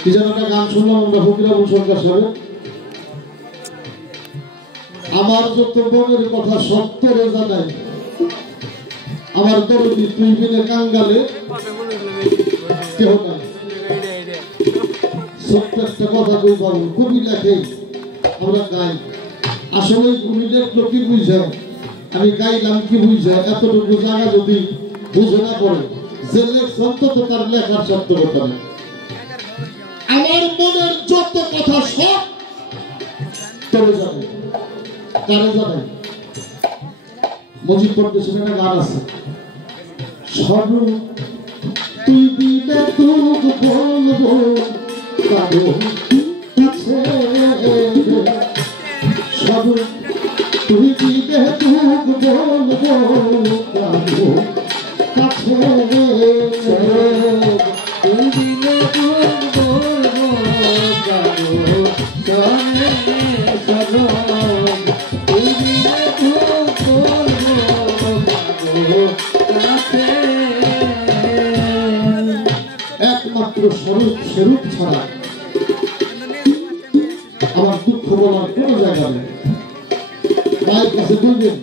কি যেন একটা গান শুনলাম আমরা ফকির আবুল সরকার সাহেব, আমার যত মনের কথা সত্য রে জানাই, আমার দরদি তুই বিনে কাঙ্গালে কেহ নাই। ছোট্ট একটা কথা কই পাবো, কবি লেখে আমরা গাই, আসলে উনি লেখলো কি বুঝায়, আমি গাইলাম কি বুঝায়, এতটুকু জায়গা যদি বুঝে না পড়ে যে লেখছে অন্তত তার লেখার সত্যতা নেই। আমার মনের যত কথা সব তোরে যাবে, কারে যাবে মজিদ পর্দেশের একটা গান আছে, সরু তুই দিলে তুক বলবো কারো কাছে, সরু তুই দিলে তুক বলবো কারো কাছে, তুই দিলে তুক বলবো কারো কাছে, সরু তুই দিলে তুক বলবো কারো কাছে। একমাত্র স্বরূপ স্বরূপ ছাড়া আমার দুঃখ বলার কোনো জায়গা নেই। মায়ের কাছে বলবেন,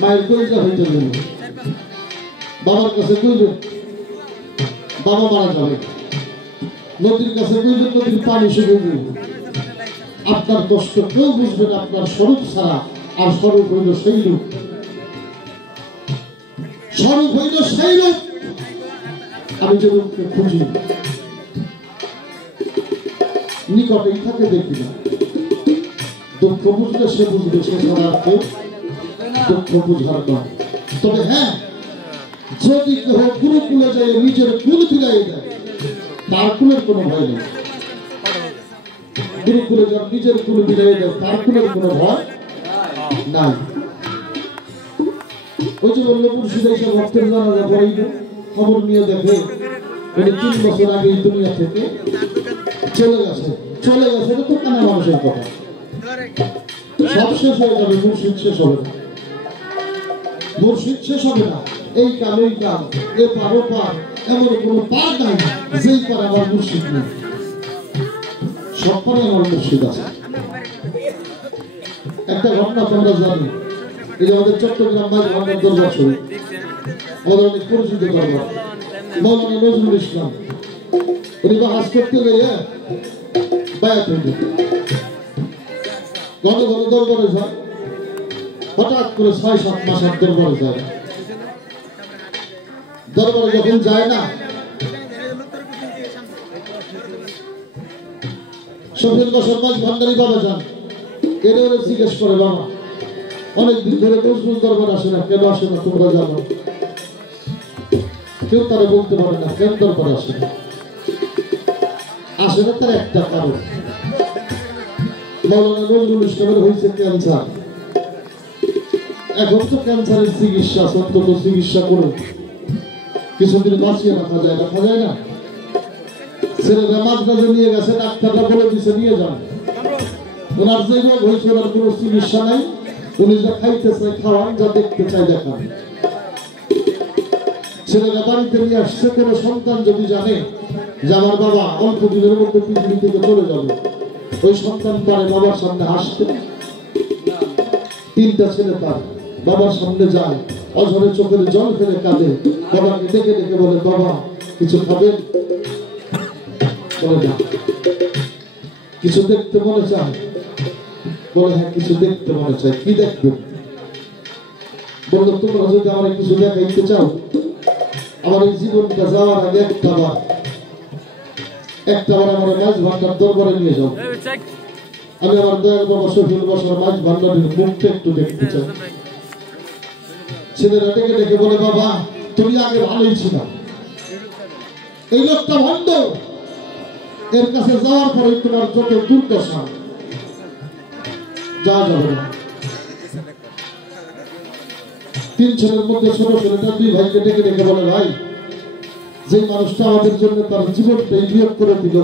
মায়ের কলিজা হইতে দেবেন, বাবার কাছে বলবেন, বাবা মারা যাবে, নদীর কাছে বলবেন, নদীর পানি শুকিয়ে যাবে। আপনার কষ্ট কেউ বুঝবেন আপনার স্বরূপ ছাড়া। আর স্বরূপ হইল সেই রূপ, স্বরূপ হইল সেই রূপ আমি যে রূপকে খুঁজি, নিকটেই থাকে দেখি না। দুঃখ বুঝলে সে বুঝবে, সে ছাড়া কেউ দুঃখ বুঝার নয়। তবে হ্যাঁ, যদি কেউ গুরুকুলে যায় নিজের কুল ফিরাই দেয়, তার কুলের কোনো ভয় নেই। গুরুকুলে যান নিজের কুল ফিরাই দেয়, তার কুলের কোনো ভয় নাই। ওই যে বললো মুর্শিদা এসে ভক্তের জানাজা পড়াইল, খবর নিয়ে দেখে উনি 3 বছর আগে এই দুনিয়া থেকে চলে গেছে। চলে গেছে তো কেন মানুষের কথা, সব শেষ হয়ে যাবে, মুর্শিদ শেষ হবে না। মুর্শিদ শেষ হবে না। এই কাল ওই কাল, এ পার ও পার, এমন কোনো পার নাই যেই পার আমার মুর্শিদ নেই। সব পারে আমার মুর্শিদ আছে। একটা ঘটনা তোমরা জানি, এই যে আমাদের চট্টগ্রাম মাঝ ভান্ডার দরবার শরীফ, আমাদের অনেক পরিচিত দরবার, মৌলানা নজরুল ইসলাম, উনি বাহাজ করতে গিয়ে বায়াত হইল, ঘন ঘন দরবারে যায়, হঠাৎ করে 6-7 মাস আর দরবারে যায়। দরবারে যখন যায় না, শফিউল বাশার মাঝ ভান্ডারি বাবা যান, কেন ওরা জিজ্ঞেস করে, বাবা অনেকদিন ধরে নজরুল দরবার আসে না, কেন আসে না তোমরা জানো? কেউ তারা বলতে পারে না কেন দরবার আসে না। আসে না তার একটা কারণ, মৌলানা নজরুল ইসলামের হয়েছে ক্যান্সার। এখন তো ক্যান্সারের চিকিৎসা, অন্তত চিকিৎসা করে কিছুদিন বাঁচিয়ে রাখা যায়, রাখা যায় না। ছেলেরা মাঝখানে নিয়ে গেছে, ডাক্তাররা বলে দিছে নিয়ে যান। ওনার যে রোগ হয়েছে ওনার কোনো চিকিৎসা নাই, উনি যা খাইতে চাই খাওয়ান, যা দেখতে চাই দেখান। ছেলেরা বাড়িতে নিয়ে আসছে, কোনো সন্তান যদি জানে যে আমার বাবা অল্প দিনের মধ্যে পৃথিবী থেকে চলে যাবে, ওই সন্তান পারে বাবার সামনে আসতে? 3টা ছেলে তার বাবার সামনে যায়, অঝরে চোখের জল ফেলে কাঁদে, বাবাকে ডেকে ডেকে বলে, বাবা কিছু খাবেন? বলে না। কিছু দেখতে মনে চায়? বলে হ্যাঁ কিছু দেখতে মনে চায়। কি দেখবেন? বললো তোমরা যদি আমার কিছু দেখাইতে চাও, আমার এই জীবনটা যাওয়ার আগে একটা বার আমার মাঝ ভান্ডার দরবারে নিয়ে যাও। আমি আমার দয়াল বাবা শফিউল বাশার মাঝ ভান্ডারের মুখটা একটু দেখতে চাই। ছেলেরা ডেকে ডেকে বলে, বাবা তুমি আগে ভালোই ছিল, এই লোকটা ভণ্ড, এর কাছে যাওয়ার পরে তোমার যত দুর্দশা যাওয়া যাবে না। 3 ছেলের মধ্যে ছোট ছেলেটা 2 ভাইকে ডেকে ডেকে বলে, ভাই যে মানুষটা আমাদের জন্য তার জীবনটা বিয়োগ করে দিল,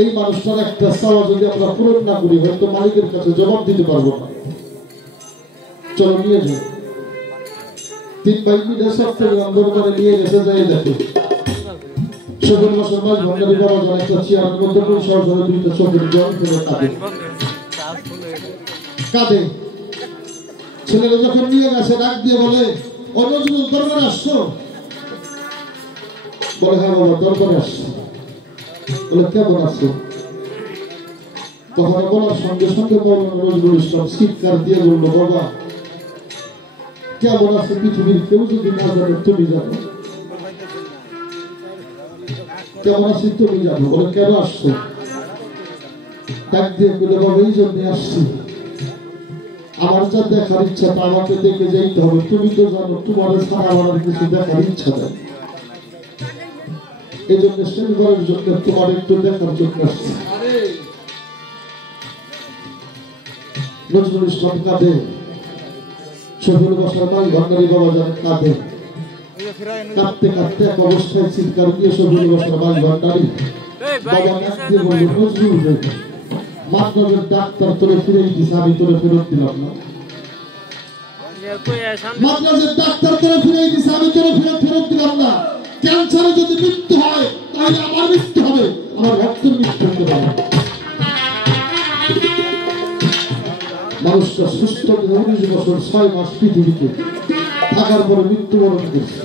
এই মানুষটার একটা চাওয়া যদি আমরা পূরণ না করি, হয়তো মালিকের কাছে জবাব দিতে পারবো না। চলো নিয়ে যাই। 3 ভাই মিলে চট্টগ্রাম দরবারে নিয়ে গেছে। যাই দেখে শফিউল বাশার মাঝ ভান্ডারি বাবা যান একটা চেয়ারের মধ্যে পয়সা ধরে 2টা চোখের জল ফেলে কাঁদে। ছেলেরা যখন নিয়ে গেছে ডাক দিয়ে বলে, ও নজরুল দরবারে আসছো? বলে হ্যাঁ বাবা দরবারে আসছো। বলে কেমন আছো? কথা বলার সঙ্গে সঙ্গে মৌলানা নজরুল ইসলাম চিৎকার দিয়ে বলল, বাবা কেমন আছো পৃথিবীর কেউ যদি না জানে তুমি জানো, কেমন আছি তুমি জানো। বলে কেন আসছো? ডাক দিয়ে বলে, বাবা এই জন্য আসছি, আমার যা দেখার ইচ্ছা তা আমাকে দেখে যেতে হবে। তুমি তো জানো তোমার ছাড়া আমার কিছু দেখার ইচ্ছা নেই। এই জন্য শনিবারের জন্য তোমার একটু দেখার জন্য আসছে। নজরুল ইসলাম কাঁদে, শফিউল বাসার মালিক ভান্ডারী বাবা যান কাঁদে। কাঁদতে কাঁদতে এক অবস্থায় চিৎকার দিয়ে শফিউল বাসার মালিক ভান্ডারী বাবা কাঁদতে বলল, নজরুল রে, মাদ্রাজের ডাক্তার তোরে ফিরেই দিছে, আমি তোরে ফেরত দিলাম না। মাদ্রাজের ডাক্তার তোরে ফিরেই দিছে, আমি তোরে ফেরত দিলাম না। ক্যান্সারে যদি মৃত্যু হয় তাহলে আমার মৃত্যু হবে, আমার ভক্তের মৃত্যু হতে পারে। মানুষটা সুস্থ 19 বছর 6 মাস পৃথিবীতে থাকার পরে মৃত্যুবরণ করছে।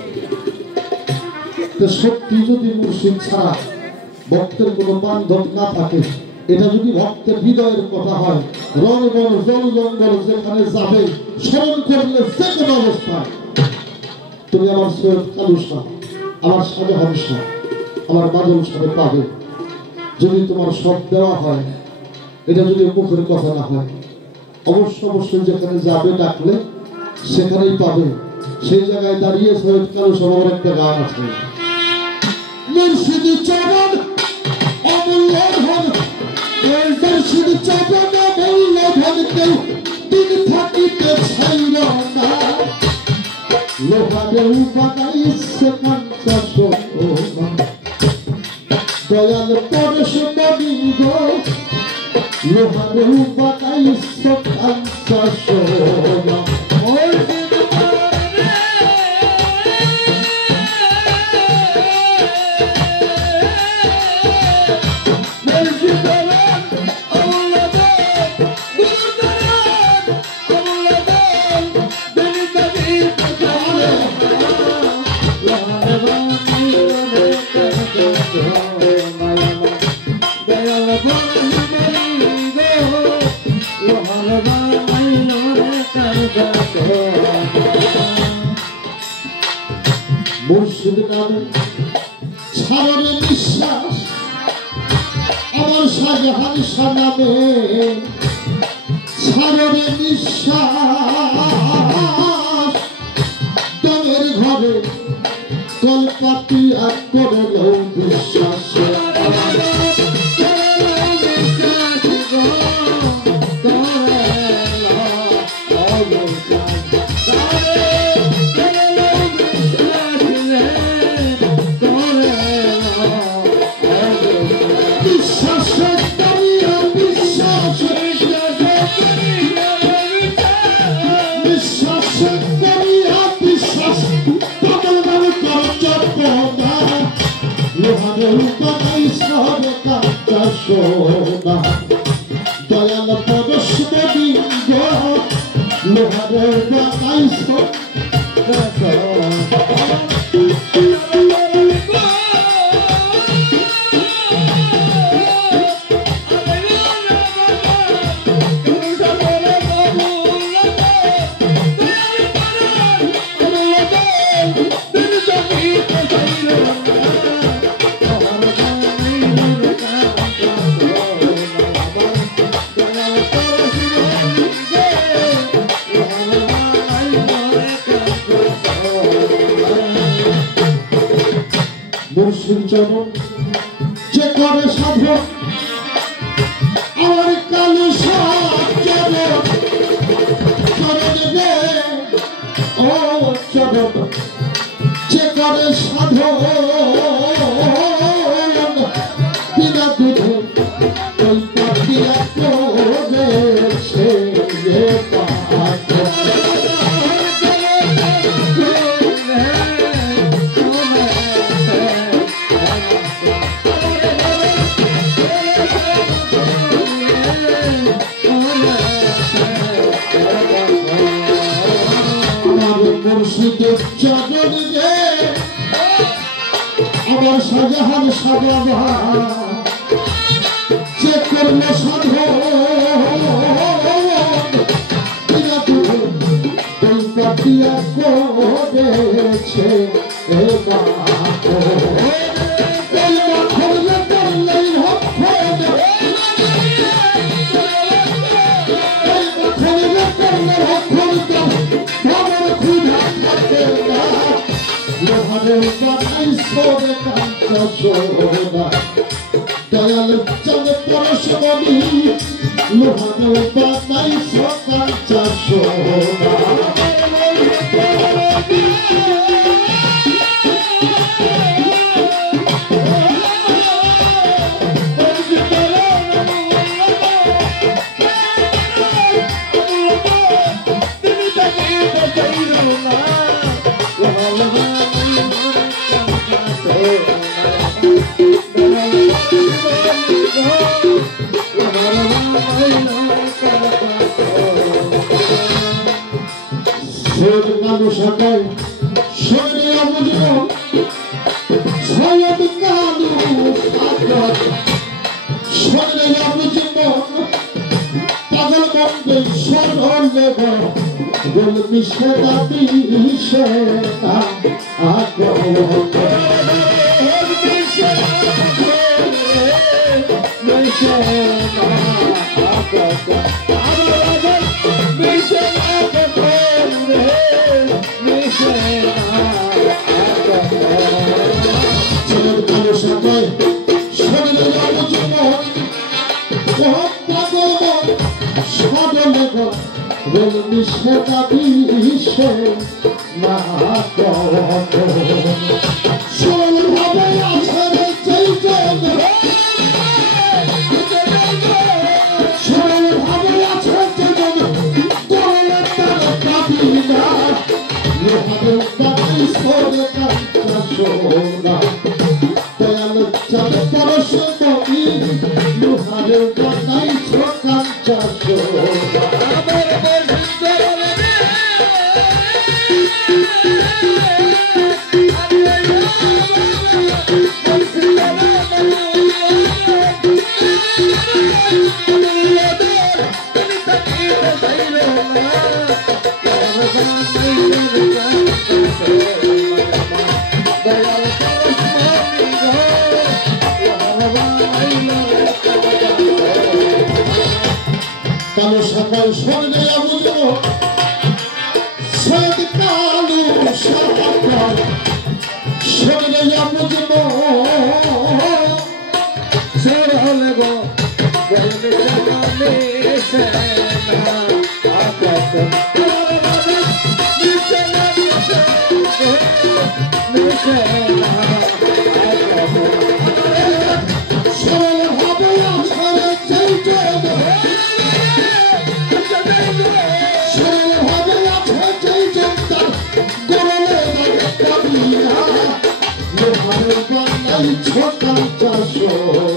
সত্যি যদি মুর্শিদ ছাড়া ভক্তের কোনো বান্ধব না থাকে, এটা যদি ভক্তের হৃদয়ের কথা হয়, রণবন জল জঙ্গল যেখানে যাবে স্মরণ করলে যে কোনো অবস্থায় তুমি আমার সৈয়দ কালু শাহ, আমার শাহজাহান শাহ, আমার বাদল শাহে পাবে। যদি তোমার সব দেওয়া হয়, এটা যদি মুখের কথা না হয়, অবশ্যই যেখানে যাবে ডাকলে সেখানেই পাবে। সেই জায়গায় দাঁড়িয়ে সৈয়দ কালু শাহের একটা গান আছে, মুর্শিদ চরণ অমূল্য ধন, মুর্শিদ চরণ অমূল্য ধন, কেউ দিন থাকিতে ছাইল না, লোহারে বানাইছে কাঞ্চা সোনা, দয়াল পরশ নবী গো, লোহারে বানাইছে কাঞ্চা সোনা। মুর্শিদ নামে ছাড়ে নিঃশ্বাস, আমার শাহজাহান শাহ নামে ছাড়ে নিঃশ্বাস, দমের ঘরে কলপাতি আর করে বিশ্বাস। দয়াল পরশ নবী গো, লোহারে বানাইছো মুর্শিদ চরণ যে করে সাধন, আমার কালু শাহ চরণ রে, ও চরণ যে করে সাধন, বিনা দুধে ওই পাখিয়া করেছে মুর্শিদের চরণ রে, আমার শাহজাহান শাহ বাবা যে করলো সাধন, বিনা দুধে ওই পাখিয়া করেছে করলে সোনা দয়াল চাঁদ পরশমণি লোহানো বানাই সকাঞ্চা সোনা মানুষ সকাল শরীরে অবুঝব সৈয়দ কালু সাগর শরীরে অবুঝব পাগল বন্ধে সরল গোল মিশেরা দিশেরা মিশেরা দিশে না সরল ভাবে আছে সরল ভাবে আছে সোনা দয়াল চাঁদ পরশমণি লোহারে বানাই সকাঞ্চা সোনা কালো সকাল শরীরে অবুঝব সৈয়দ কালু সাগর শরীরে অবুঝব সরল গো সকাঞ্চা সোনা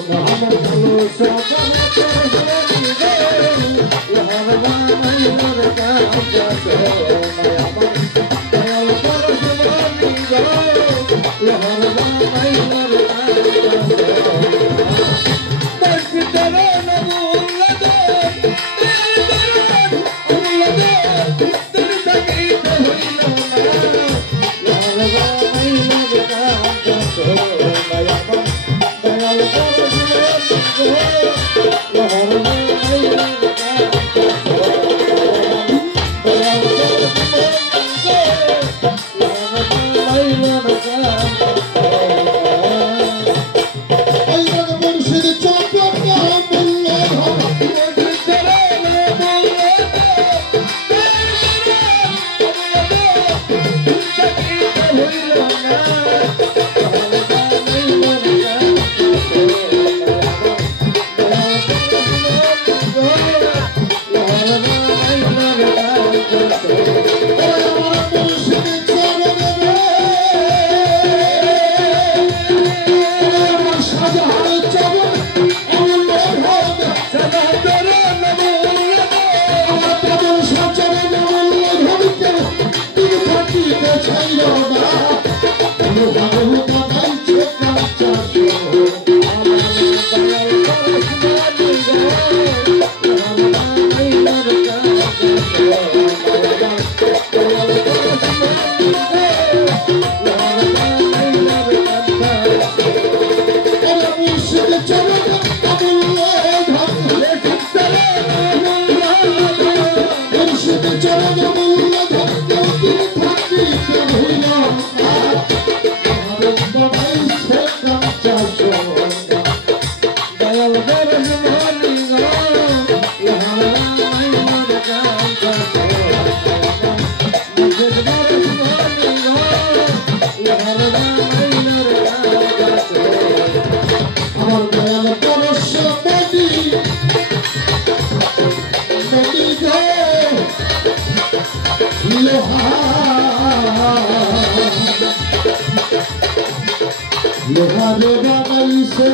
लोहारे बानाइसे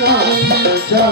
कांचा